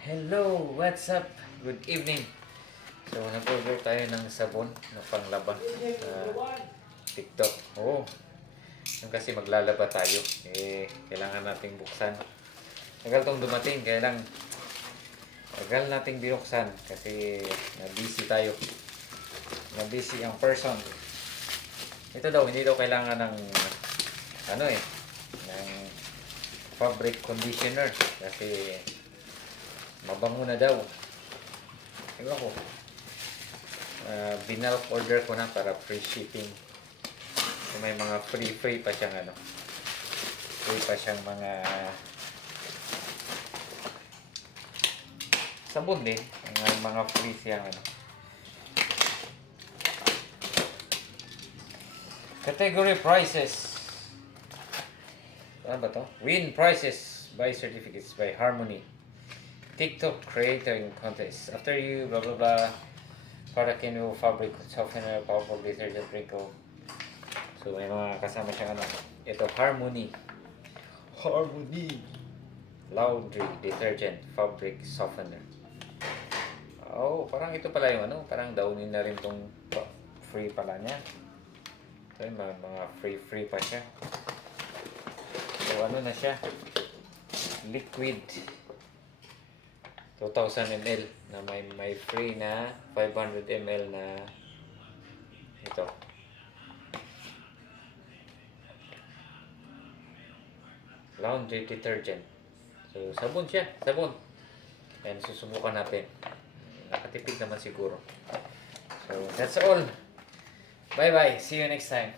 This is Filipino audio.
Hello, what's up? Good evening. So, nag-order tayo ng sabon na panglaba sa TikTok. Oo, yung kasi maglalaba tayo. Kailangan nating buksan. Tagal tong dumating, kaya lang tagal nating binuksan kasi na-busy tayo. Na-busy ang person. Ito daw, hindi daw kailangan ng ng fabric conditioner kasi mabango na daw. Tingnan ko. Binalk order ko na para free shipping. So, may mga free pa siyang free pa siyang mga sabon din. Mga free siyang Category prices. Ano ba to? Win prizes by certificates by Harmony. TikTok creator contest. After you blah blah blah. Para kinu fabric softener, powerful detergent wrinkle. So may mga kasama siyang Ito Harmony. Harmony. Laundry detergent fabric softener. Oh, parang ito pala yung parang downin na rin tong free pala niya. So mga free pa siya. So na siya? Liquid 2,000 ml na may free na 500 ml na ito. Laundry detergent. So sabon siya, sabon. And susubukan natin. Nakatipid naman siguro. So that's all. Bye bye. See you next time.